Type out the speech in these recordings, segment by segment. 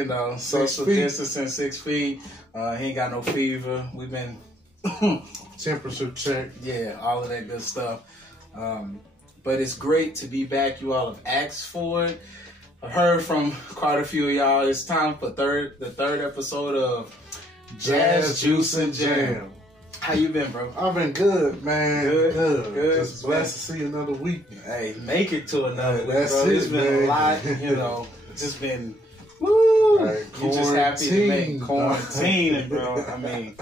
You know, social distancing, 6 feet. He ain't got no fever. We've been temperature check. Yeah, all of that good stuff. But it's great to be back. You all have asked for it. I heard from quite a few of y'all. It's time for the third episode of Jazz, Juice, and Jam. How you been, bro? I've been good, man. Good. Just blessed to see another week. Hey, make it to another week, that's bro. It's been man. a lot, you know. It's just been, woo. Right, You just happy to make quarantining, bro. I mean,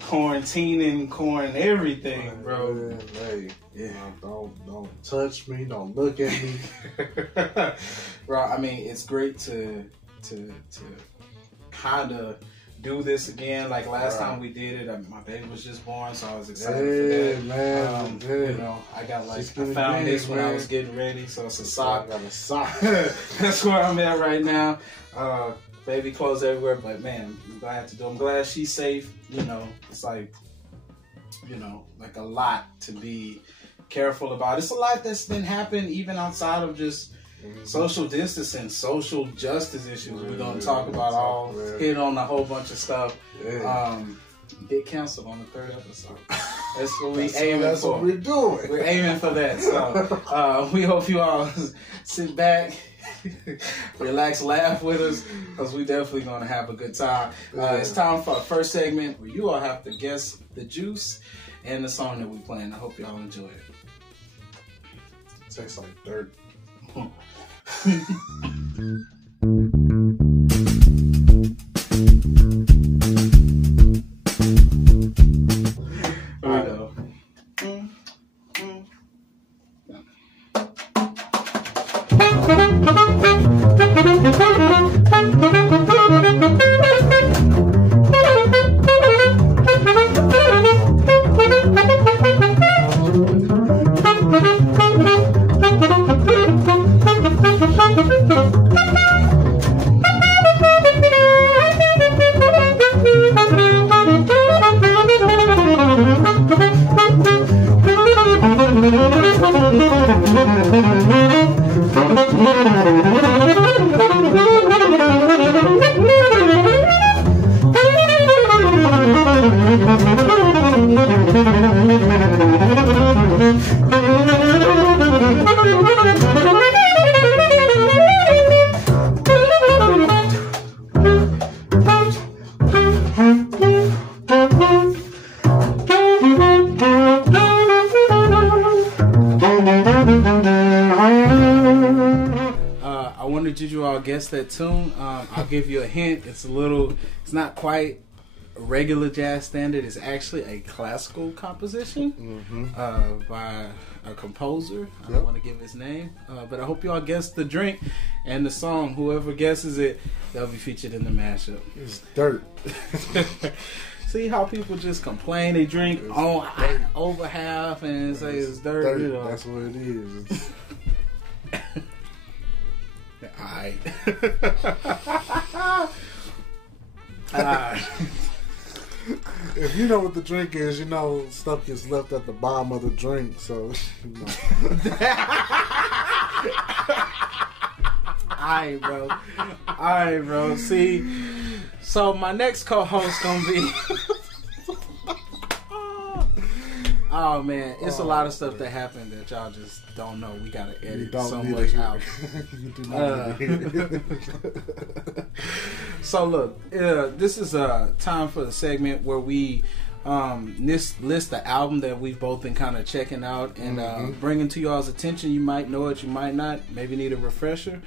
quarantining, everything, bro. Man, hey, yeah. Don't touch me. Don't look at me, bro. I mean, it's great to kind of do this again. Like last time we did it, my baby was just born, so I was excited for that. Man, you know, I got I found this when I was getting ready, so it's a sock. I got a sock. That's where I'm at right now. Baby clothes everywhere, but man, I'm glad to do. I'm glad she's safe. You know, it's like, you know, like a lot to be careful about. It's a lot that's been happening even outside of just social distancing, social justice issues. We're gonna talk about hit on a whole bunch of stuff. Get canceled on the third episode. That's what we aiming for. That's what we're doing. We're aiming for that. So we hope you all sit back, relax, laugh with us, because we definitely gonna have a good time. It's time for our first segment where you all have to guess the juice and the song that we playing. I hope y'all enjoy it. Tastes like dirt. Guess that tune. I'll give you a hint. It's not quite a regular jazz standard. It's actually a classical composition by a composer. I don't want to give his name, but I hope you all guess the drink and the song. Whoever guesses it, they'll be featured in the mashup. It's dirt. See how people just complain they drink over half and say it's dirt. You know. That's what it is. Alright. If you know what the drink is, you know stuff gets left at the bottom of the drink, so you know. Alright, bro. See, so my next co-host gonna be oh man, it's a lot of stuff that happened that y'all just don't know. We gotta edit so much out. You do not So look, this is time for the segment where we list the album that we've both been kind of checking out and bringing to y'all's attention. You might know it, you might not. Maybe need a refresher.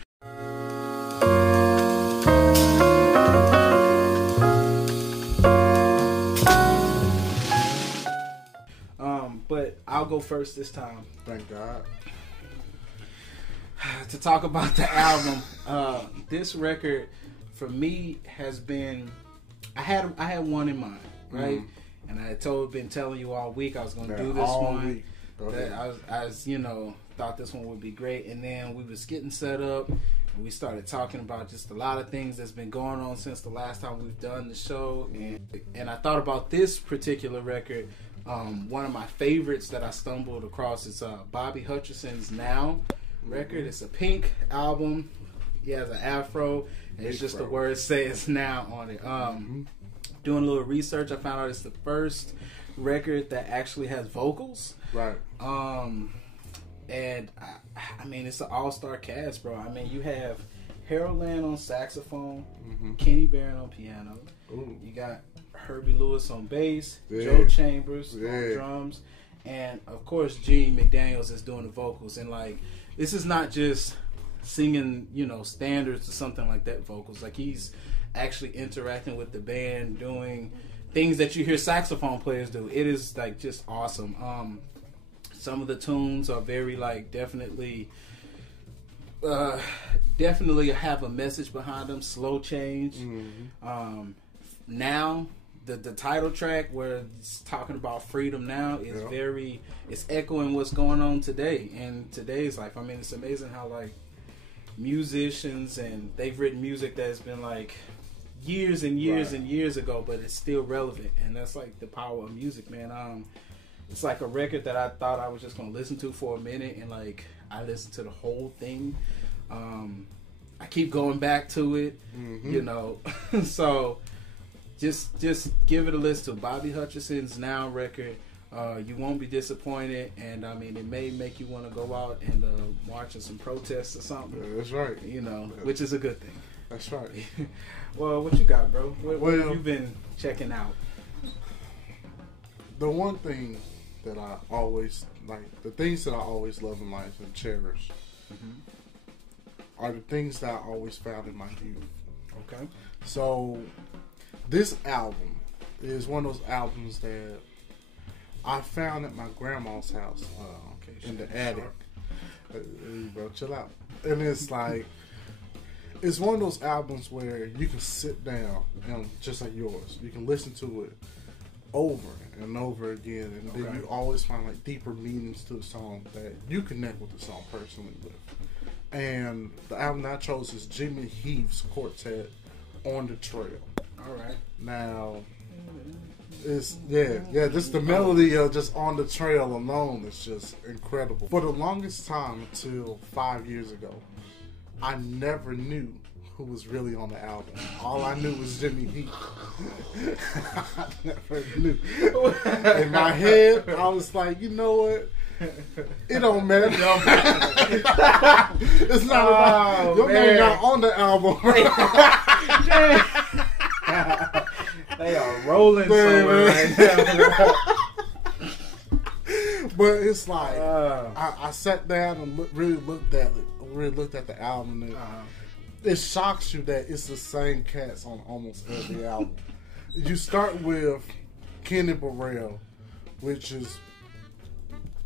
But I'll go first this time. Thank God. To talk about the album, this record for me has been. I had one in mind, right? And I had been telling you all week I was going to do this one. That I was, thought this one would be great, and then we was getting set up, and we started talking about just a lot of things that's been going on since the last time we've done the show, and I thought about this particular record. One of my favorites that I stumbled across is Bobby Hutcherson's Now record. It's a Pink album. He has an afro, and it's just the word "says now" on it. Doing a little research, I found out it's the first record that actually has vocals. Right. And I mean, it's an all-star cast, bro. I mean, you have Harold Land on saxophone, Kenny Barron on piano. Ooh. You got Herbie Lewis on bass, Joe Chambers on drums, and of course Gene McDaniels is doing the vocals. And like, this is not just singing, you know, standards or something like that vocals. Like, he's actually interacting with the band, doing things that you hear saxophone players do. It is like just awesome. Some of the tunes are very like definitely have a message behind them. Slow change. Now the title track where it's talking about freedom now is it's echoing what's going on today in today's life. I mean, it's amazing how like musicians, and they've written music that has been like years and years and years ago, but it's still relevant. And that's like the power of music, man. It's like a record that I thought I was just gonna listen to for a minute, and like I listened to the whole thing. I keep going back to it, you know. So just give it a listen to Bobby Hutcherson's Now record. You won't be disappointed, and I mean, it may make you want to go out and march in some protests or something. Yeah, that's right. You know, which is a good thing. That's right. Well, what you got, bro? What have you been checking out? The one thing that I always like, the things that I always love in life and cherish, are the things that I always found in my youth. Okay. So this album is one of those albums that I found at my grandma's house in the attic. Bro, chill out. And it's like, it's one of those albums where you can sit down and just like yours, you can listen to it over and over again, and then you always find like deeper meanings to the song that you connect with the song personally with. And the album that I chose is Jimmy Heath's Quintet, On the Trail. All right. Now, it's just the melody of just On the Trail alone is just incredible. For the longest time, until 5 years ago, I never knew who was really on the album. All I knew was Jimmy Heath. I never knew. In my head, I was like, you know what? It don't matter. It's not about your name not on the album. They are rolling somewhere right now. But it's like I sat down and really looked at the album, and it shocks you that it's the same cats on almost every album. You start with Kenny Burrell, which is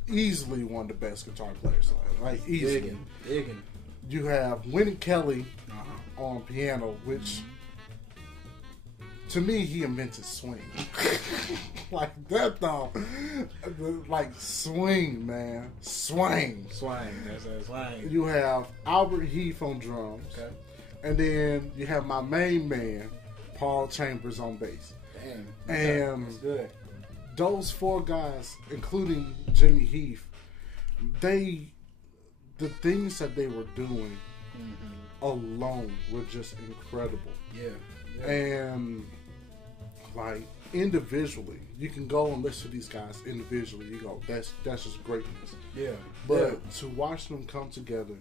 easily one of the best guitar players, like easily. Digging. You have Winnie Kelly on piano, which to me he invented swing. Like that though, like swing, man, swing. That's a swing. You have Albert Heath on drums, and then you have my main man, Paul Chambers on bass. Damn, and that's good. Those four guys, including Jimmy Heath, the things that they were doing alone were just incredible. Yeah. And like individually, you can go and listen to these guys individually. You go, that's just greatness. Yeah. But to watch them come together,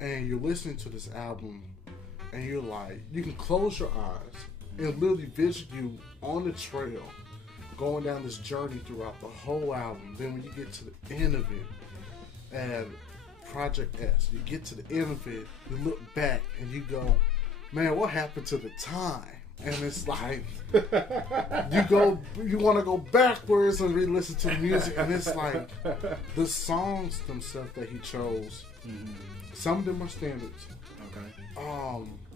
and you're listening to this album, and you're like, you can close your eyes and literally vision you on the trail, going down this journey throughout the whole album. Then when you get to the end of it, and Project S, you get to the end of it, you look back and you go, man, what happened to the time? And it's like, you want to go backwards and re-listen to the music, and it's like, the songs themselves that he chose, some of them are standards. Okay.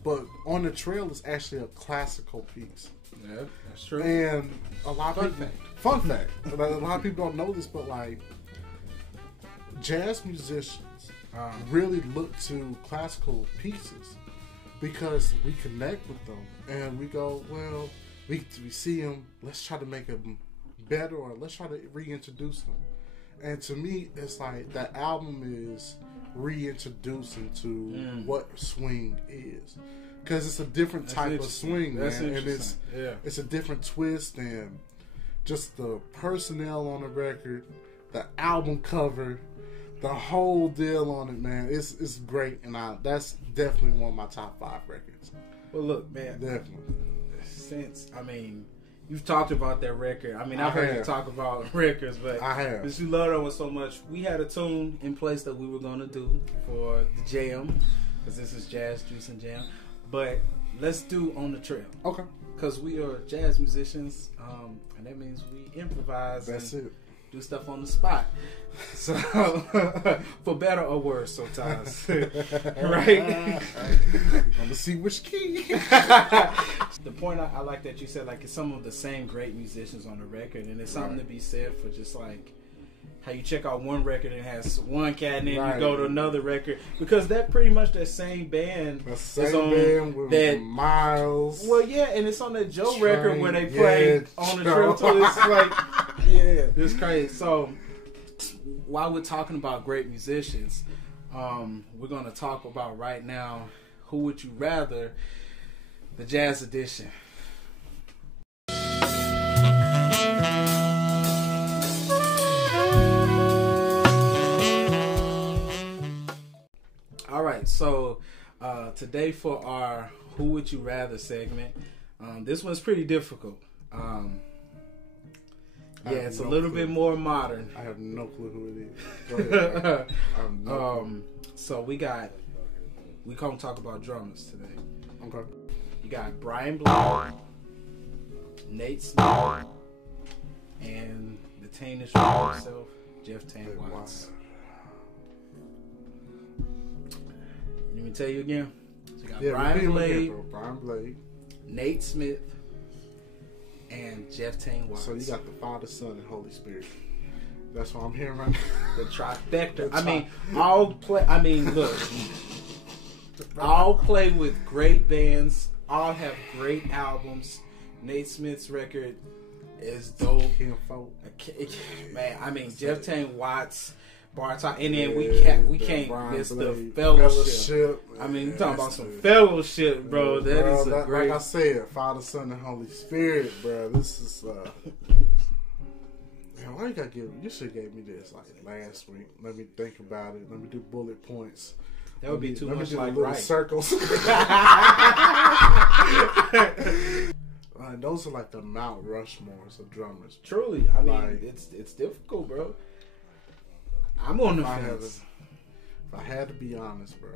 But On the Trail is actually a classical piece. Yeah, that's true. And a lot of people, fun fact, a lot of people don't know this, but like, jazz musicians really look to classical pieces because we connect with them and we go, well, we see them, let's try to make them better, or let's try to reintroduce them. And to me, it's like that album is reintroducing to what swing is, because it's a different type of swing, That's man, and interesting. it's a different twist, and just the personnel on the record, the album cover, the whole deal on it, man. It's great, and that's definitely one of my top 5 records. Well, look, man. Definitely. You've talked about that record. I've heard you talk about records, but I have. Because you love that one so much, we had a tune in place that we were going to do for the jam, because this is Jazz Juice and Jam. But let's do On the Trail. Okay. Because we are jazz musicians, and that means we improvise. That's it. Do stuff on the spot. So, for better or worse sometimes. Right? I'm going to see which key. The point I like that you said, like, it's some of the same great musicians on the record, and it's something to be said for just like how you check out one record and it has one cat, and then you go to another record, because that pretty much that same band is on band with that Miles. Well, yeah, and it's on that Joe record where they play On the Trail too. It's like, it's crazy. So while we're talking about great musicians, we're going to talk about right now Who Would You Rather, the Jazz Edition. All right, so today for our Who Would You Rather segment, this one's pretty difficult. It's a little bit more modern. I have no clue who it is. Go ahead. So we gonna talk about drummers today. Okay. You got Brian Blade, Nate Smith, and the Tannish from himself, Jeff Tane Watts. Let me tell you again. So you got Brian Blade, Nate Smith, and Jeff Tane Watts. So you got the Father, Son, and Holy Spirit. That's what I'm hearing right now. The trifecta. Look. All play with great bands. All have great albums. Nate Smith's record is dope. Man, Jeff Tane Watts, Bartok, and then we can't miss the fellowship. You talking about some fellowship, bro. That is a great. Like I said, Father, Son, and Holy Spirit, bro. This is. Why you gotta give? You should have gave me this like last week. Let me think about it. Let me do bullet points. That would be too much like little circles. Those are like the Mount Rushmores of drummers. Truly, it's difficult, bro. I'm on the fence. If I had to be honest, bro.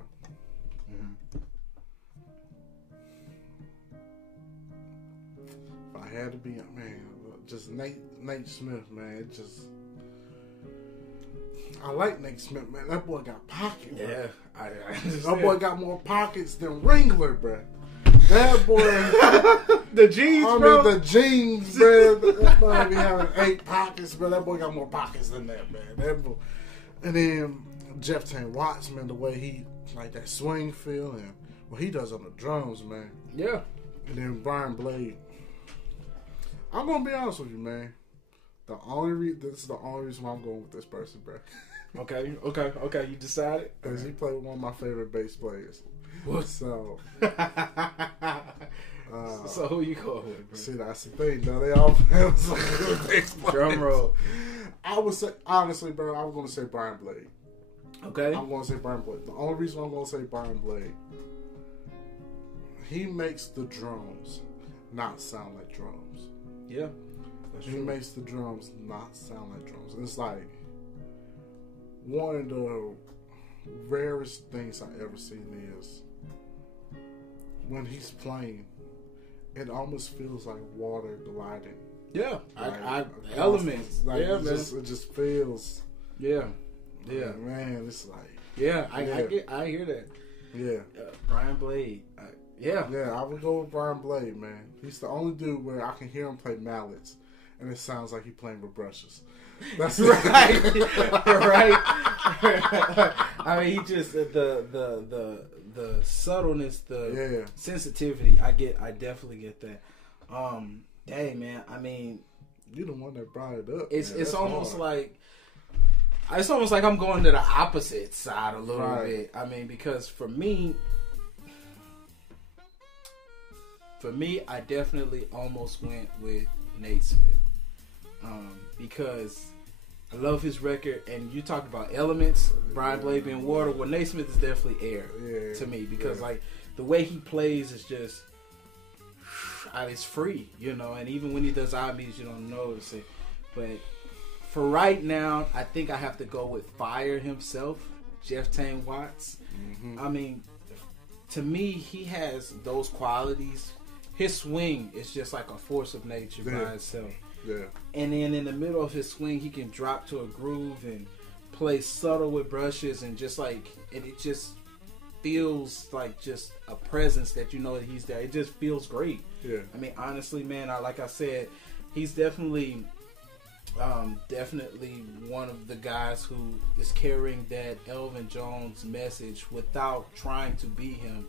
If I had to be, just Nate Smith, man. I like Nate Smith, man. That boy got pockets. Yeah, that boy got more pockets than Wrangler, bro. That boy, the jeans, bro. The jeans, bro. That boy be having 8 pockets, bro. That boy got more pockets than that, man. That boy. And then Jeff Tane Watts, man, the way he like that swing feel and what he does on the drums, man. Yeah. And then Brian Blade. I'm gonna be honest with you, man. This is the only reason why I'm going with this person, bro. Okay. You decided? Because he played with one of my favorite bass players. What? So. So who you going with, bro? See, that's the thing, though. They all play with some good bass players. Drum roll. I would say, honestly, bro, I'm going to say Brian Blade. Okay. I'm going to say Brian Blade. The only reason I'm going to say Brian Blade, he makes the drums not sound like drums. Yeah. He makes the drums not sound like drums. It's like one of the rarest things I've ever seen is when he's playing, it almost feels like water gliding. Yeah, elements. Like yeah, it just feels. Yeah. Man, it's like. Yeah, I hear that. Yeah. Brian Blade. Yeah, I would go with Brian Blade, man. He's the only dude where I can hear him play mallets, and it sounds like he's playing with brushes. That's right. Right. He just the subtleness, the sensitivity. I definitely get that. Dang, man. You're the one that brought it up. It's almost hard. like it's almost like I'm going to the opposite side a little bit. I mean, because for me, I definitely almost went with Nate Smith. Because I love his record, and you talked about elements, Brian Blade being water. Well, Nate Smith is definitely air to me, because like the way he plays is just, it's free, you know. And even when he does odd beats, you don't notice it. But for right now, I think I have to go with Fire himself, Jeff Tane Watts. Mm-hmm. I mean, to me, he has those qualities. His swing is just like a force of nature by itself. Yeah. And then in the middle of his swing, he can drop to a groove and play subtle with brushes, and just like, and it just feels like just a presence that you know that he's there. It just feels great. Yeah. I mean, honestly, man, like I said, he's definitely one of the guys who is carrying that Elvin Jones message without trying to be him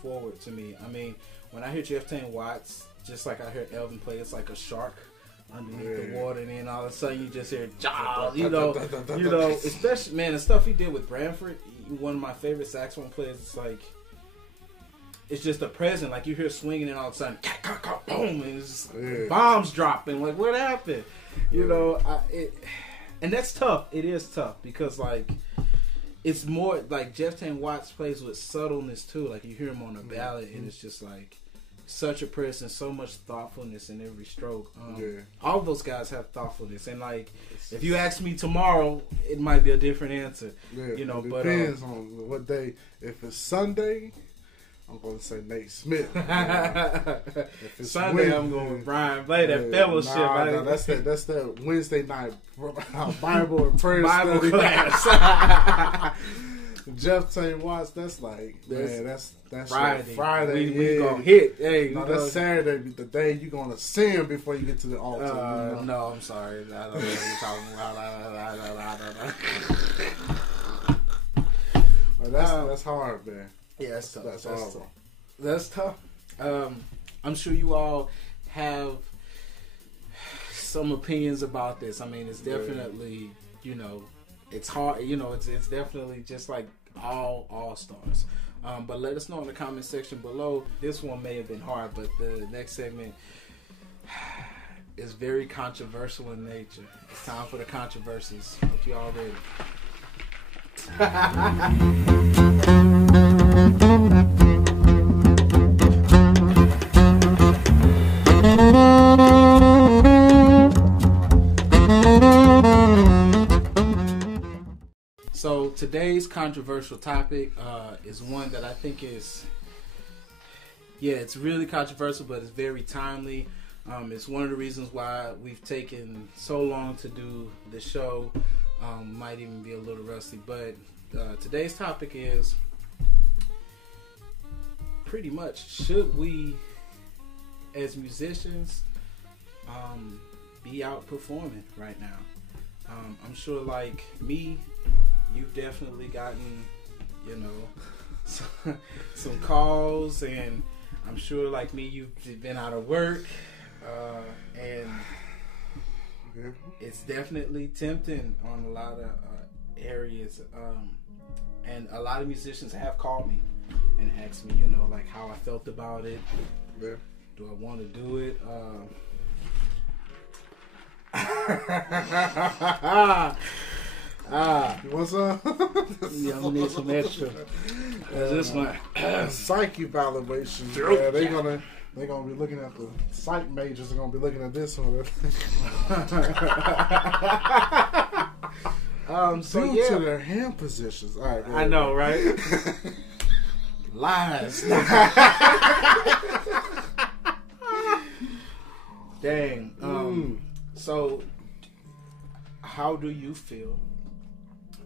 forward to me. I mean, when I hear Jeff Tane Watts, just like I hear Elvin play, it's like a shark underneath the water, and then all of a sudden you just hear you know, especially, man, the stuff he did with Branford, one of my favorite saxophone players. It's like, it's just a present, like you hear swinging, and all of a sudden boom, and it's just bombs dropping, like what happened, you know. And that's tough. It is tough, because like, it's more like Jeff Tane Watts plays with subtleness too. Like you hear him on a ballad, and it's just like such a presence, so much thoughtfulness in every stroke. All of those guys have thoughtfulness, and like, if you ask me tomorrow, it might be a different answer. You know, it depends on what day. If it's Sunday, I'm going to say Nate Smith. If it's Sunday, I'm going with Brian Blade. That fellowship. That's that Wednesday night Bible and prayer Bible study class. Jeff Tane Watts, that's like, man, that's Friday. We gonna hit. Hey, no, that's Saturday, the day you gonna sin before you get to the altar. No, I'm sorry. I don't know what you're talking about. That's hard, man. Yeah, that's tough. That's tough. I'm sure you all have some opinions about this. I mean, it's definitely, you know, it's hard. You know, it's definitely just like all stars. But let us know in the comment section below. This one may have been hard, but the next segment is very controversial in nature. It's time for the controversies. Hope you all ready. So today's controversial topic is one that I think is, it's really controversial, but it's very timely. It's one of the reasons why we've taken so long to do the show. Might even be a little rusty, but today's topic is pretty much, should we as musicians be out performing right now? I'm sure, like me, you've definitely gotten, you know, some calls, and I'm sure, like me, you've been out of work, and it's definitely tempting on a lot of areas, and a lot of musicians have called me and asked me, you know, like how I felt about it. Do I want to do it? What's up? Yeah, I'm gonna need some extra. This one, psych evaluation. Yeah, they're gonna be looking at the psych majors. Are gonna be looking at this one. Due to their hand positions. All right, I know, right? Lies. Dang. So, how do you feel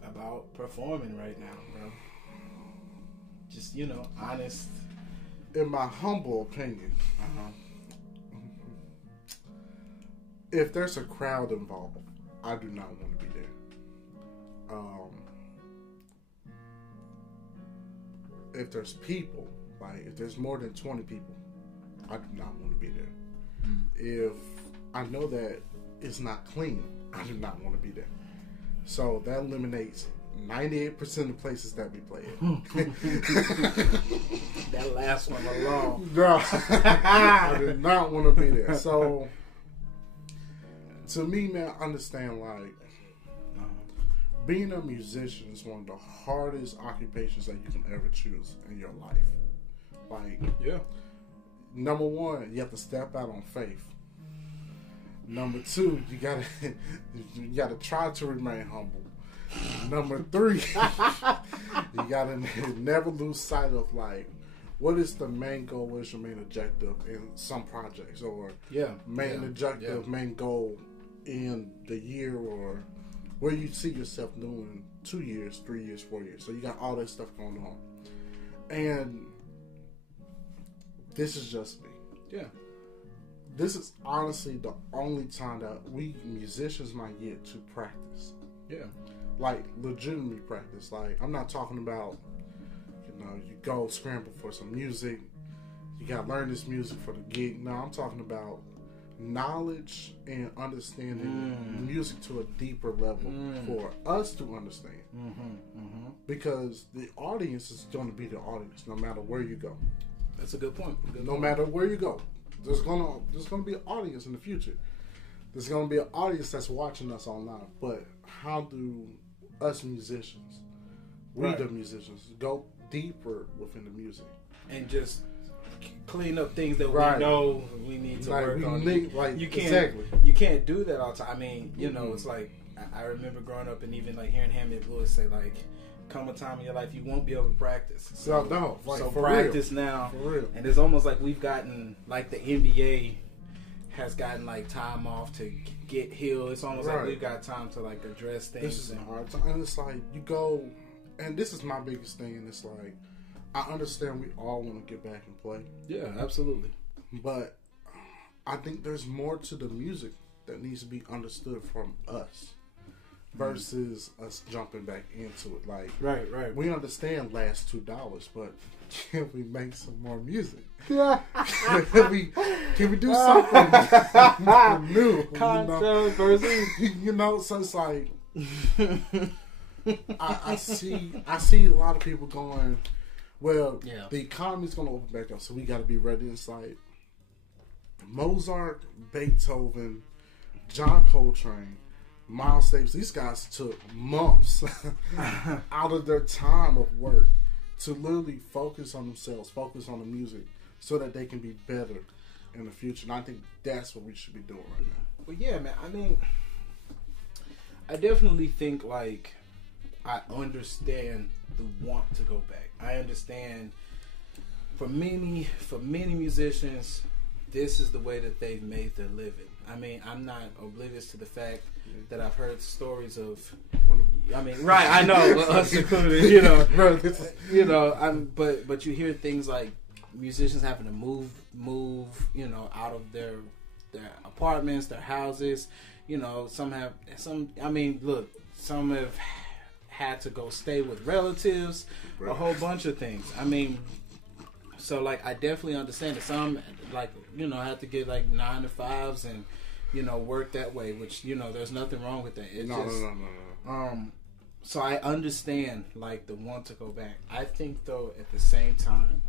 about performing right now, bro? Just, you know, honest. In my humble opinion, if there's a crowd involved, I do not want to be there. If there's people, like if there's more than 20 people, I do not want to be there. If I know that it's not clean, I do not want to be there. So that eliminates 98% of the places that we play it. That last one alone. No, I did not want to be there. So, to me, man, I understand, like, being a musician is one of the hardest occupations that you can ever choose in your life. Like, yeah. Number one, you have to step out on faith. Number two, you gotta try to remain humble. Number three, you gotta never lose sight of, like, what is the main goal, what is your main objective in some projects, or main objective, main goal in the year, or where you see yourself doing 2 years, 3 years, 4 years. So you got all that stuff going on. And this is just me. Yeah. This is honestly the only time that we musicians might get to practice. Yeah. Like, legitimately practice. Like, I'm not talking about, you go scramble for some music. You got to learn this music for the gig. No, I'm talking about knowledge and understanding music to a deeper level for us to understand. Because the audience is going to be the audience no matter where you go. That's a good point. No matter where you go, there's gonna be an audience in the future. There's gonna be an audience that's watching us online. But how do us musicians, the musicians, go deeper within the music and just clean up things that we know we need to work on? You can't do that all the time. I mean, it's like I remember growing up and even like hearing Hammond Lewis say, like, come a time in your life you won't be able to practice. So practice real. Now. For real. And it's almost like we've gotten, like, the NBA has gotten, like, time off to get healed. It's almost like we've got time to, like, address things. This is a hard time. And it's like, you go, and this is my biggest thing, and it's like, I understand we all want to get back and play. Yeah, absolutely. But I think there's more to the music that needs to be understood from us versus us jumping back into it. Like, right. We understand last $2, but can we make some more music? Yeah. can we do something new? Controversy. So it's like I see a lot of people going, well, the economy's gonna open back up, so we gotta be ready. It's like Mozart, Beethoven, John Coltrane, Miles Davis, these guys took months out of their time of work to literally focus on themselves, focus on the music, so that they can be better in the future. And I think that's what we should be doing right now. Well, yeah, man. I mean, I definitely think, like, I understand the want to go back. I understand for many musicians, this is the way that they've made their living. I mean, I'm not oblivious to the fact that I've heard stories of. I mean, I know, us included. But you hear things like musicians having to move, out of their apartments, their houses. Some have. Some have had to go stay with relatives. A whole bunch of things. I mean, so, like, I definitely understand that some, like, have to get, like, 9 to 5s and, work that way, which, there's nothing wrong with that. No. So I understand, like, the want to go back. I think, though, at the same time,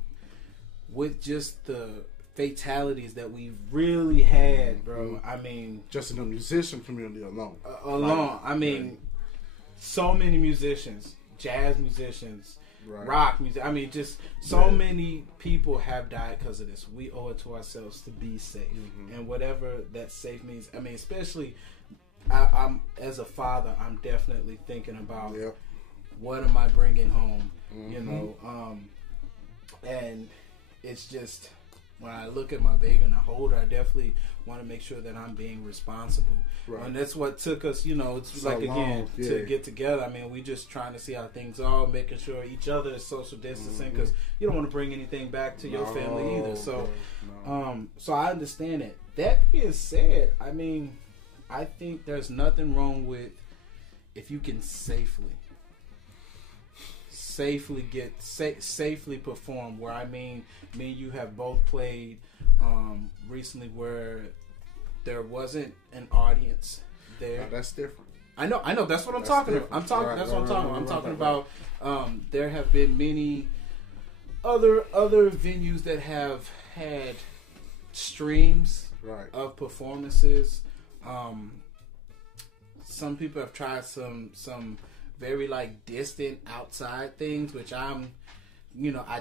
with just the fatalities that we really had, bro, I mean, just in the musician community alone. I mean, so many musicians, jazz musicians, rock music. I mean, just so many people have died because of this. We owe it to ourselves to be safe, and whatever that safe means. I mean, especially, I'm as a father, I'm definitely thinking about what am I bringing home, and it's just when I look at my baby and I hold her, I definitely want to make sure that I'm being responsible. Right. And that's what took us, it's so like, again, to get together. I mean, we just trying to see how things are, making sure each other is social distancing, because you don't want to bring anything back to your family either. So, so I understand it. That being said, I mean, I think there's nothing wrong with if you can safely perform. Where, I mean, me and you have both played recently where there wasn't an audience there. That's different. I know. That's what I'm talking about. That's what I'm talking about. I'm talking about. There have been many other venues that have had streams of performances. Some people have tried some very like distant outside things, which I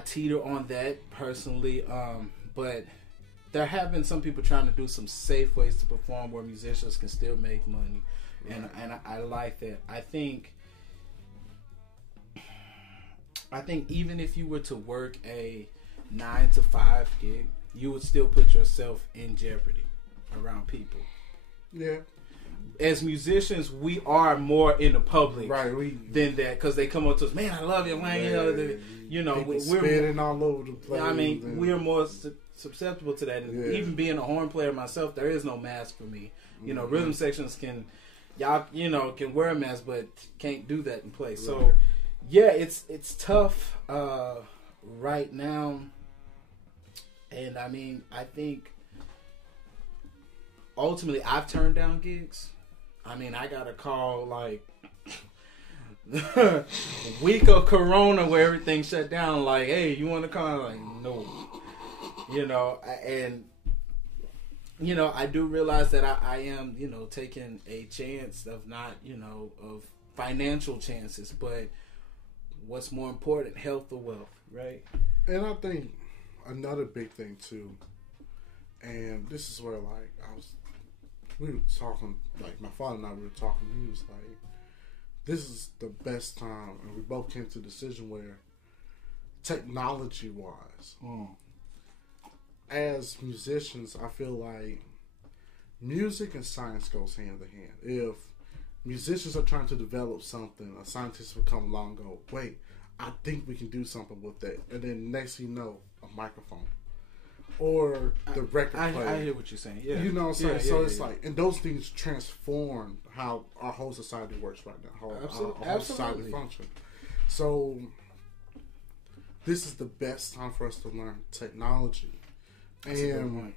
teeter on that personally. But there have been some people trying to do some safe ways to perform where musicians can still make money, and I like that. I think even if you were to work a 9 to 5 gig, you would still put yourself in jeopardy around people. Yeah. As musicians, we are more in the public than that, because they come up to us, man, I love you, man. We're spinning all over the place. I mean, we're more susceptible to that. And even being a horn player myself, there is no mask for me. Rhythm sections can wear a mask, but can't do that in play. So, yeah, it's tough right now. And I mean, I think ultimately I've turned down gigs. I mean, I got a call like week of Corona where everything shut down. Like, hey, you want to call? Like, no. I do realize that I am, taking a chance of not, of financial chances, but what's more important, health or wealth, right? And I think another big thing too, and this is where we were talking, like my father and I were talking, he was like, this is the best time, and we both came to a decision where technology wise, as musicians, I feel like music and science goes hand in hand. If musicians are trying to develop something, a scientist will come along and go, wait, I think we can do something with that. And then next thing you know, a microphone. Or the record player. I hear what you're saying. Yeah. You know what I'm saying? It's like, and those things transform how our whole society works right now. How our whole society functions. So, this is the best time for us to learn technology. And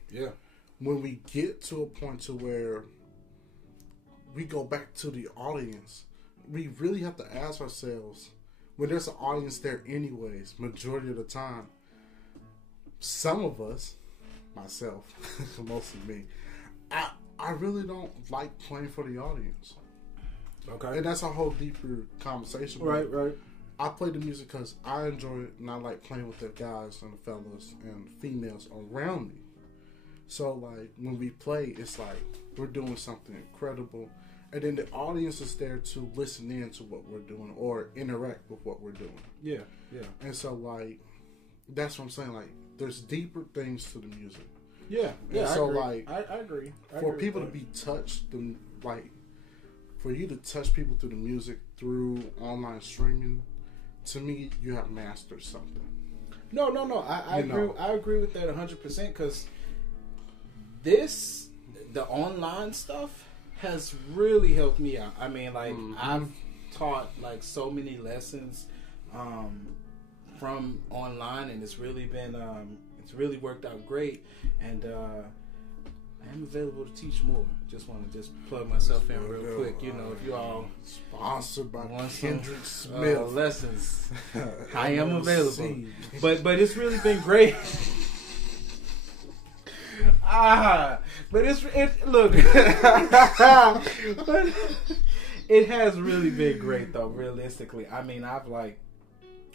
when we get to a point to where we go back to the audience, we really have to ask ourselves, when there's an audience there anyways, majority of the time, some of us, myself, mostly me, I really don't like playing for the audience. Okay. And that's a whole deeper conversation. Right. I play the music because I enjoy it, and I like playing with the guys and the fellas and females around me. So, like, when we play, it's like we're doing something incredible, and then the audience is there to listen in to what we're doing or interact with what we're doing. Yeah. And so, like, that's what I'm saying. Like, there's deeper things to the music. Yeah. So, like, I agree. For people to be touched, for you to touch people through the music, through online streaming, to me, you have mastered something. No. I agree with that 100%, because the online stuff has really helped me out. I mean, like, I've taught like so many lessons from online, and it's really been it's really worked out great. And I am available to teach more. Just want to plug myself in real quick. If you all sponsored by Kendrick Smith lessons, I am available. But it's really been great. But look, but it has really been great though. Realistically, I mean,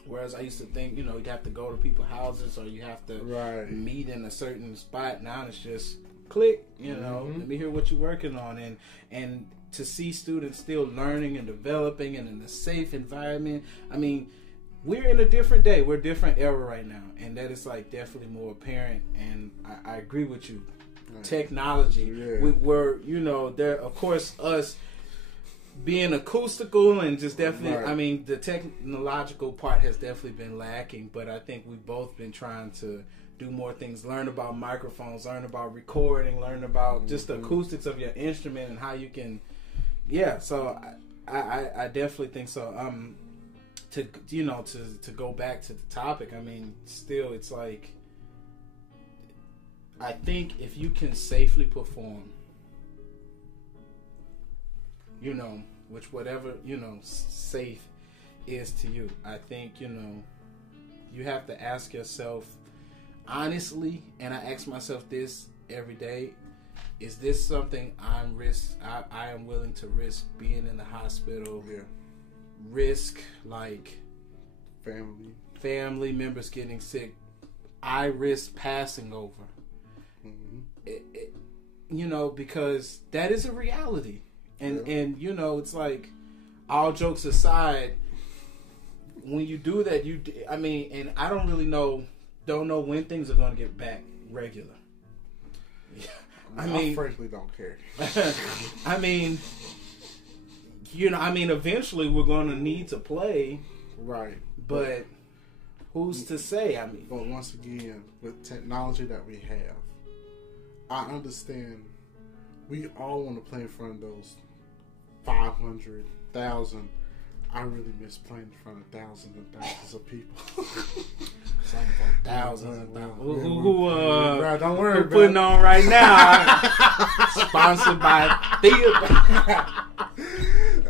whereas I used to think, you'd have to go to people's houses or you have to meet in a certain spot. Now it's just click, let me hear what you're working on, and to see students still learning and developing and in a safe environment. I mean, we're in a different day. We're a different era right now, and that is like definitely more apparent. And I agree with you. Right. Technology, we're there. Of course, us being acoustical and just definitely. Right. I mean, the technological part has definitely been lacking, but I think we've both been trying to do more things. Learn about microphones, learn about recording, learn about just the acoustics of your instrument and how you can. Yeah, so I definitely think so. To go back to the topic, I mean, still, it's like, I think if you can safely perform, which whatever, safe is to you. I think, you have to ask yourself honestly, and I ask myself this every day, is this something I am willing to risk being in the hospital? Yeah. Risk like family members getting sick. I risk passing over. Because that is a reality. And it's like, all jokes aside, when you do that, and I don't really don't know when things are going to get back regular. I frankly don't care. Eventually we're going to need to play. Right. But who's to say? But once again, with technology that we have, I understand we all want to play in front of those 500,000. I really miss playing in front of thousands and thousands of people. Thousands and thousands. Don't worry, who putting on right now? Sponsored by Theater.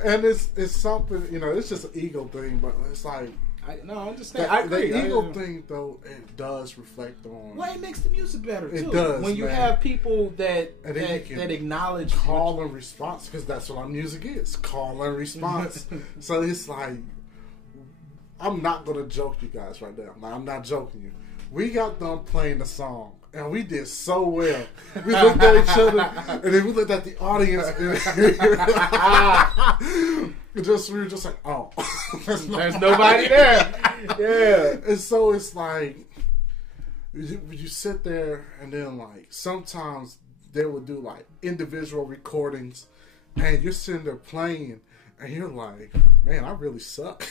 And it's something, it's just an ego thing, but it's like, I understand. I agree. The ego thing, though, it does reflect on. Well, it makes the music better too. It does. When you have people that acknowledge call and response, because that's what our music is, call and response. So it's like, I'm not gonna joke you guys right now. I'm not joking you. We got done playing the song, and we did so well. We looked at each other, and then we looked at the audience, and we were just like, oh, there's nobody there. Yeah. And so it's like, you sit there, and then like sometimes they would do like individual recordings, and you're sitting there playing, and you're like, man, I really suck.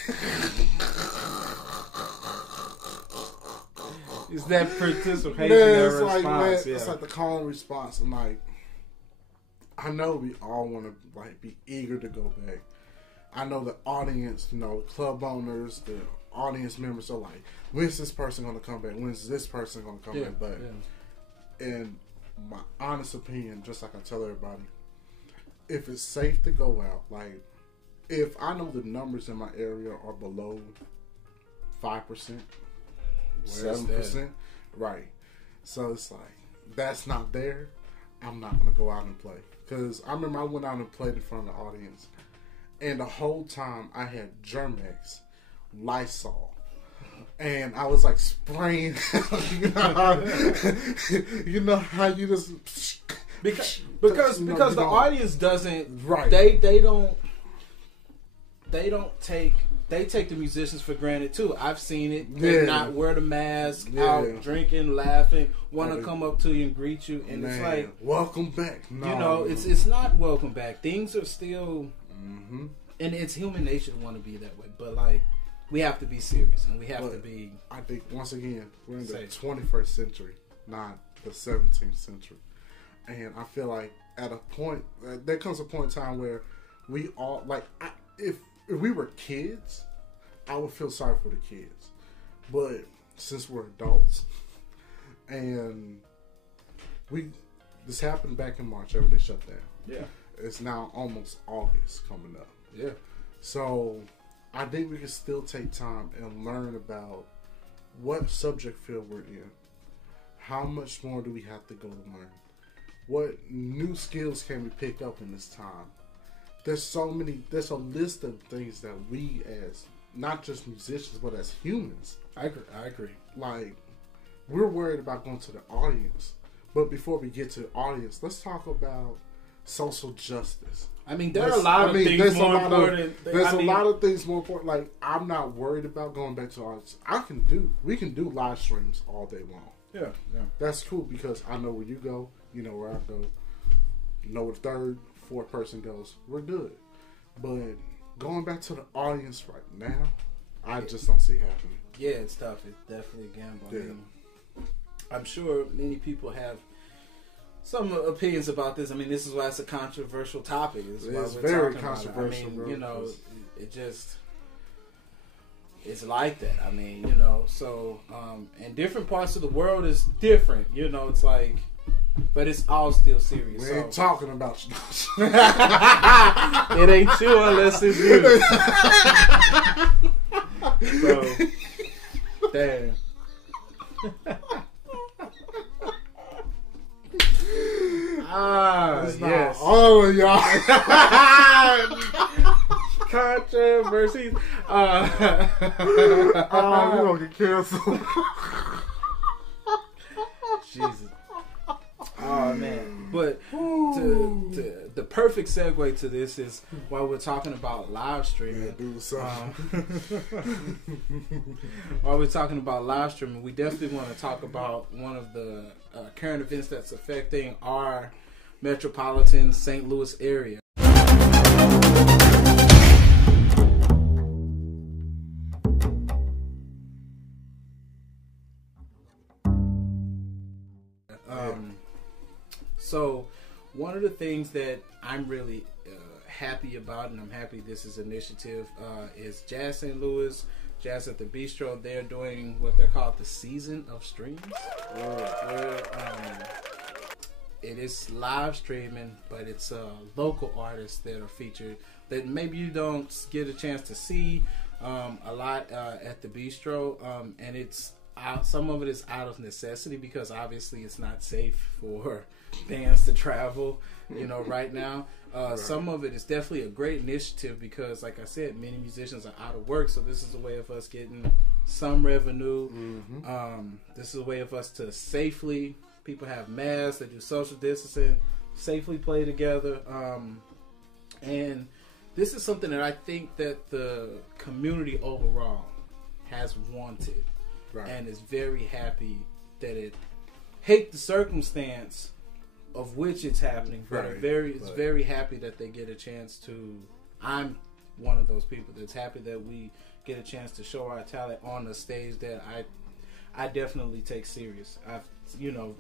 Is that participation? It's like, response, it's like the call and response. And like, I know we all want to like be eager to go back. I know the audience, club owners, the audience members are like, when's this person going to come back? When's this person going to come back? But in my honest opinion, just like I tell everybody, if it's safe to go out, like if I know the numbers in my area are below 5%, 7%, right? So it's like, that's not there, I'm not going to go out and play. Because I remember I went out and played in front of the audience, and the whole time I had Germex, Lysol, and I was like spraying. You know how you just because the audience doesn't, right? They take the musicians for granted too. I've seen it. They not wear the mask, out drinking, laughing, want to come up to you and greet you, and it's like, welcome back. It's not welcome back. Things are still, and it's human nature to want to be that way. But like, we have to be serious, and we have to be. I think once again, we're in the 21st century, not the 17th century, and I feel like at a point, there comes a point in time where we all like, if we were kids, I would feel sorry for the kids. But since we're adults, and this happened back in March, everything shut down. Yeah. It's now almost August coming up. Yeah. So I think we can still take time and learn about what subject field we're in. How much more do we have to go to learn? What new skills can we pick up in this time? There's a list of things that we as, not just musicians, but as humans. I agree. Like, we're worried about going to the audience. But before we get to the audience, let's talk about social justice. I mean, there are a lot of things more important. There's a lot of things more important. Like, I'm not worried about going back to the audience. We can do live streams all day long. Yeah. That's cool because I know where you go. You know where I go. You know where the third, fourth person goes. We're good. But going back to the audience right now, I just don't see happening. Yeah, it's tough. It's definitely a gamble. Yeah. I'm sure many people have some opinions about this. I mean, this is why it's a controversial topic. It's very controversial. I mean, it just, it's like that. I mean, so in different parts of the world is different. It's like, But it's all still serious. We ain't talking about you. It ain't you unless it's you. So, damn. It's yes. not all of y'all. Controversies. We're gonna get canceled. Jesus. Oh man. But to the perfect segue to this is while we're talking about live streaming. While we're talking about live streaming, we definitely want to talk about one of the current events that's affecting our metropolitan St. Louis area. So one of the things that I'm really happy about, and I'm happy this is an initiative, is Jazz St. Louis, Jazz at the Bistro. They're doing what they're called the Season of Streams. Where, it is live streaming, but it's local artists that are featured that maybe you don't get a chance to see a lot at the Bistro, and it's some of it is out of necessity because obviously it's not safe for bands to travel, right now. Right. Some of it is definitely a great initiative because, like I said, many musicians are out of work, so this is a way of us getting some revenue. Mm-hmm. This is a way of us to safely, people have masks, they do social distancing, safely play together. And this is something that I think that the community overall has wanted. Right. And is very happy that it hate the circumstance of which it's happening, but it's very happy that they get a chance to. I'm one of those people that's happy that we get a chance to show our talent on a stage that I definitely take serious. I've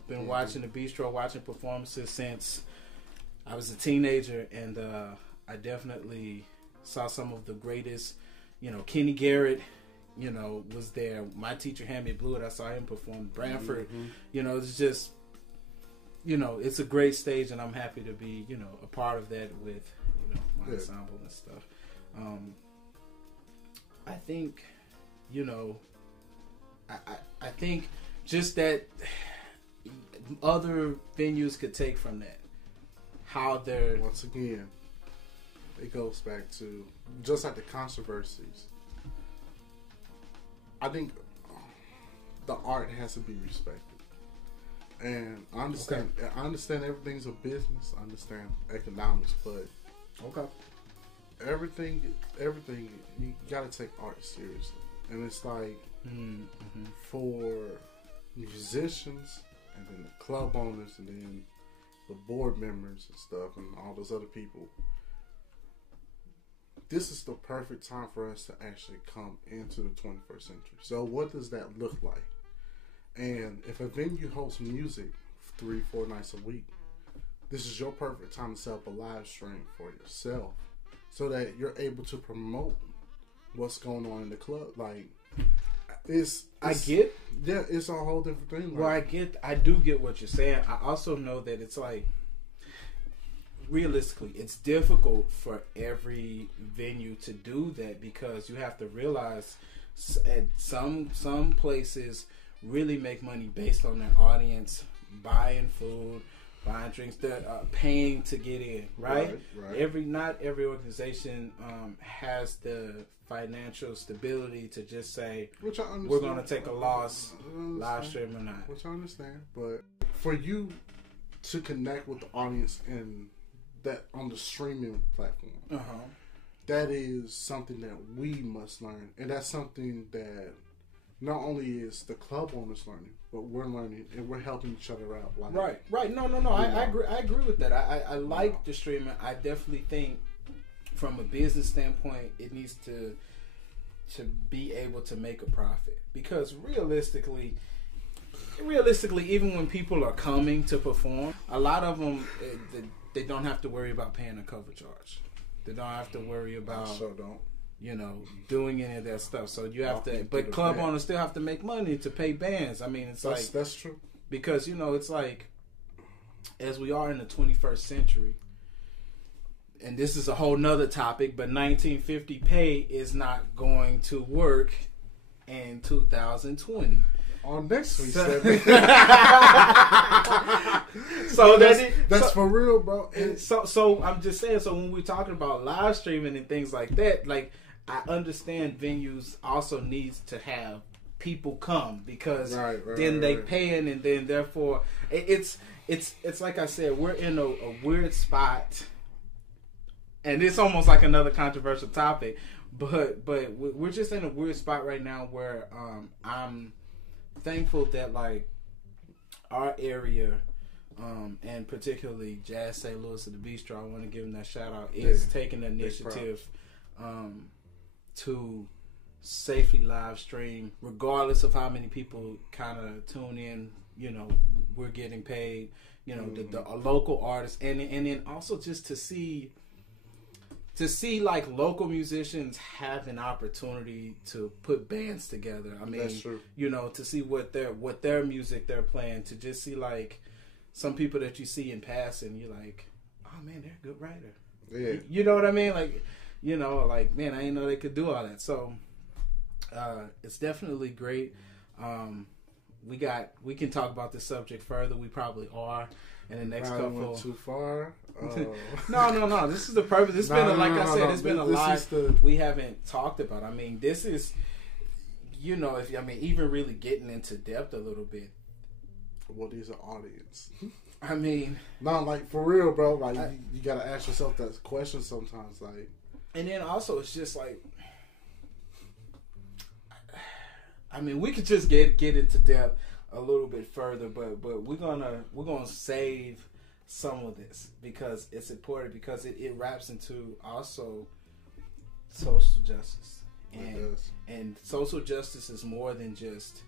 been watching the Bistro, watching performances since I was a teenager, and I definitely saw some of the greatest. Kenny Garrett. Was there. My teacher handed me Blue. I saw him perform. Branford. Mm-hmm. It's just, it's a great stage, and I'm happy to be, a part of that with, my ensemble and stuff. I think, I think just that other venues could take from that. How they're... Once again, it goes back to, just like the controversies, I think the art has to be respected, and I understand. Okay. I understand everything's a business. I understand economics, but everything you got to take art seriously. And it's like for musicians, and then the club owners, and then the board members and stuff, and all those other people. This is the perfect time for us to actually come into the 21st century. So what does that look like? And if a venue hosts music 3-4 nights a week, this is your perfect time to set up a live stream for yourself so that you're able to promote what's going on in the club. Like, it's a whole different thing. Well, I do get what you're saying. I also know that it's like, realistically, it's difficult for every venue to do that because you have to realize at some places really make money based on their audience buying food, buying drinks, they're paying to get in, right? Not every organization has the financial stability to just say we're going to take a loss, live stream or not. Which I understand, but for you to connect with the audience and that on the streaming platform, that is something that we must learn, and that's something that not only is the club owners learning, but we're learning and we're helping each other out. Like, right. No. I agree with that. I like the streaming. I definitely think from a business standpoint, it needs to be able to make a profit because realistically, even when people are coming to perform, a lot of them. They don't have to worry about paying a cover charge. They don't have to worry about doing any of that stuff. So you have to, but club owners still have to make money to pay bands. I mean, that's true. Because it's like as we are in the 21st century, and this is a whole nother topic, but 1950 pay is not going to work in 2020. On next week's so that's for real, bro. So I'm just saying. So when we're talking about live streaming and things like that, like I understand venues also needs to have people come because then they paying and then therefore it's like I said, we're in a weird spot, and it's almost like another controversial topic, but we're just in a weird spot right now where I'm thankful that like our area and particularly Jazz St. Louis at the Bistro, I want to give them that shout out, is taking the initiative to safely live stream regardless of how many people kind of tune in. You know, we're getting paid, you know, the local artists, and then also just to see like local musicians have an opportunity to put bands together. I mean, that's true. You know, to see what their music they're playing, to just see like some people that you see in passing, you're like, oh man, they're a good writer. Yeah. You know what I mean? Like, you know, like, man, I didn't know they could do all that. So it's definitely great. We can talk about this subject further. We probably are in the next couple. Went too far. No. This is the purpose. It's been like I said, it's been a lot we haven't talked about. I mean, this is, you know, even really getting into depth a little bit. What is an audience? I mean, no, like for real, bro. Like you gotta ask yourself that question sometimes. Like, and then also it's just like, I mean, we could just get into depth a little bit further, but we're gonna save some of this because it's important, because it wraps into also social justice, and social justice is more than just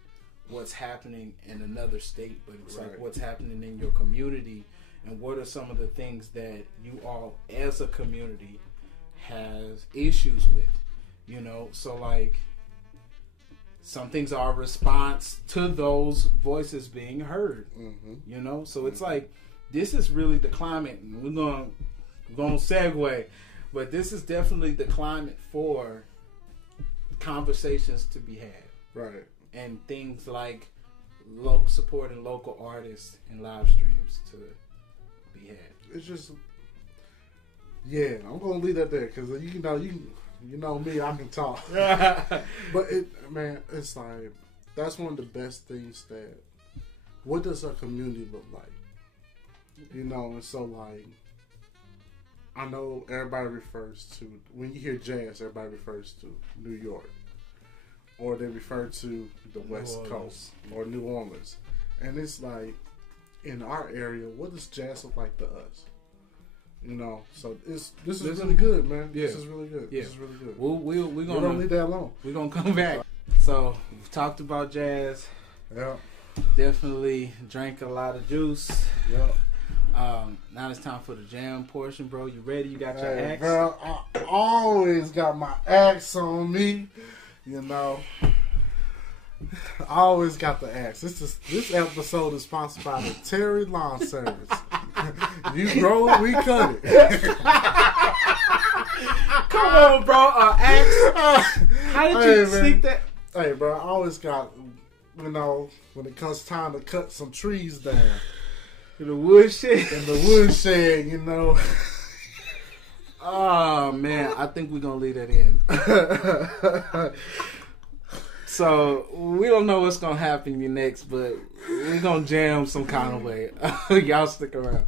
what's happening in another state, but it's like what's happening in your community, and what are some of the things that you all as a community has issues with, you know. So like, some things are a response to those voices being heard, you know. So it's like, this is really the climate, and we're gonna segue, but this is definitely the climate for conversations to be had, right? And things like supporting local artists and live streams to be had. It's just, yeah, I'm gonna leave that there because you know me, I can talk. But it's like, that's one of the best things that, what does a community look like? You know, and so like, I know everybody refers to, when you hear jazz, everybody refers to New York. Or they refer to the West Coast or New Orleans. And it's like, in our area, what does jazz look like to us? You know, so this is really good, man. Yeah. This is really good. Yeah. This is really good. We're gonna leave that alone. We're gonna come back. So we've talked about jazz. Yeah. Definitely drank a lot of juice. Yeah. Now it's time for the jam portion, bro. You ready? You got your axe? Bro, I always got my axe on me. You know, I always got the axe. This episode is sponsored by the Terry Lawn Service. You grow it, we cut it. Come on, bro. Axe. How did you sneak that? Hey, bro, I always got, you know, when it comes time to cut some trees down. In the woodshed. In the woodshed, you know. Oh, man. I think we're going to leave that in. So, we don't know what's going to happen next, but we're going to jam some kind of way. Y'all stick around.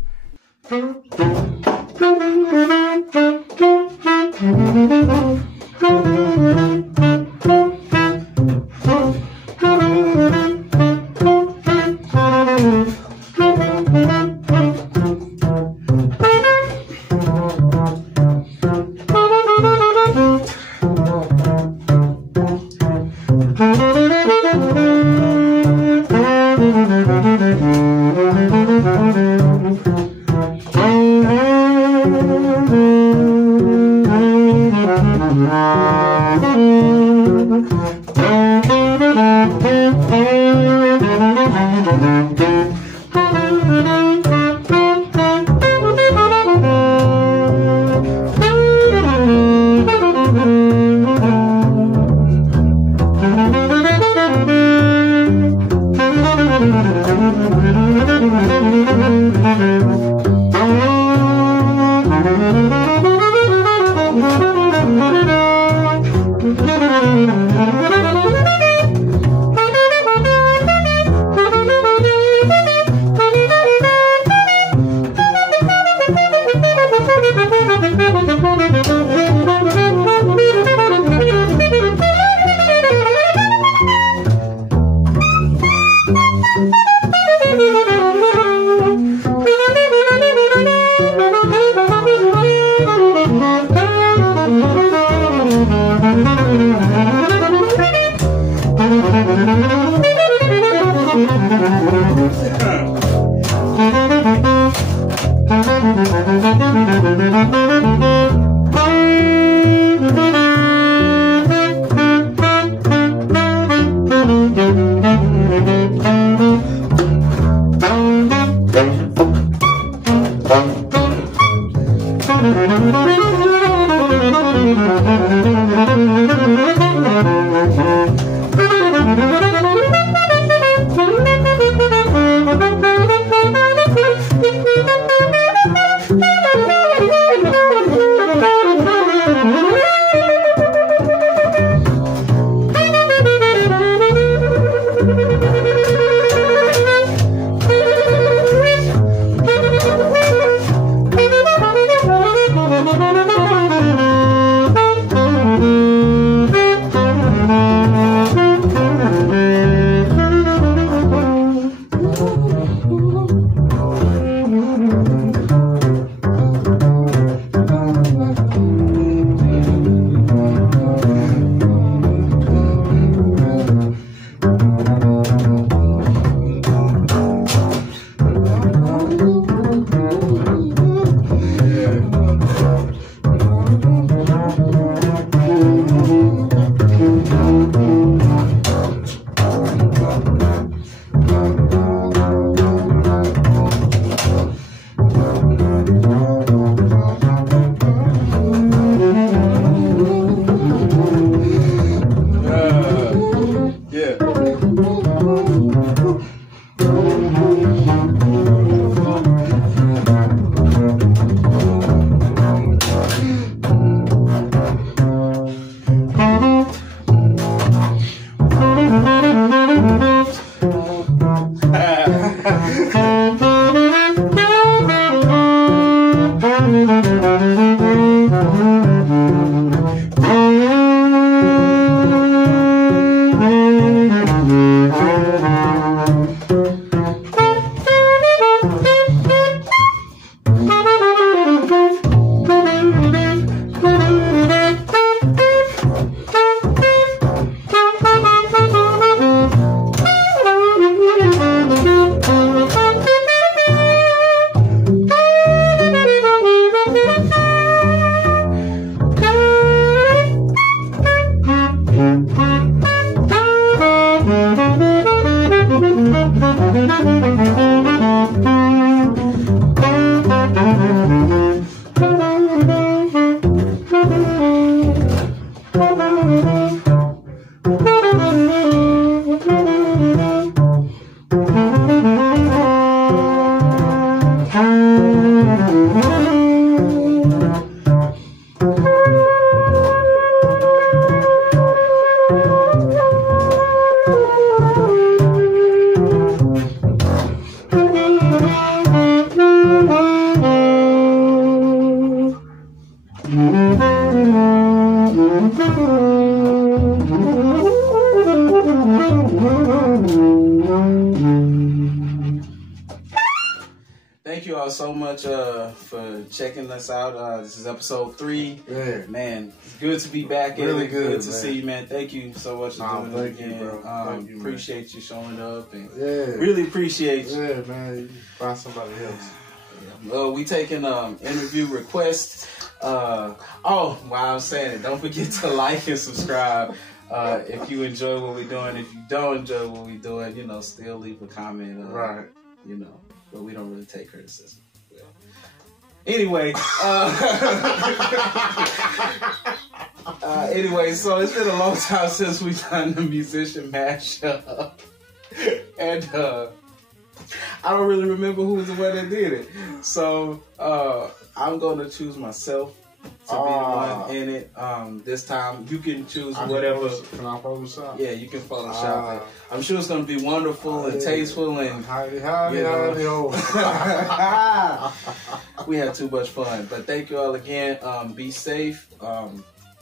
Thank you all so much for checking us out. This is episode 3. Yeah. Man, it's good to be back. Really good to see you, man. Thank you so much for doing it again. You, bro. Thank you, appreciate you showing up. And yeah. Really appreciate you. Yeah, man. You find somebody else. We taking interview requests. While I'm saying it, don't forget to like and subscribe. If you enjoy what we're doing. If you don't enjoy what we're doing, still leave a comment. Right. But we don't really take criticism. Well, anyway, so it's been a long time since we've done the musician mashup, and I don't really remember who was the one that did it. So I'm gonna choose myself to be the one in it. This time you can choose whatever. Can I Photoshop? Yeah, you can Photoshop it. I'm sure it's gonna be wonderful and tasteful and we had too much fun. But thank you all again. Be safe.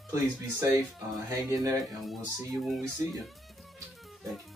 Please be safe. Hang in there, and we'll see you when we see you. Thank you.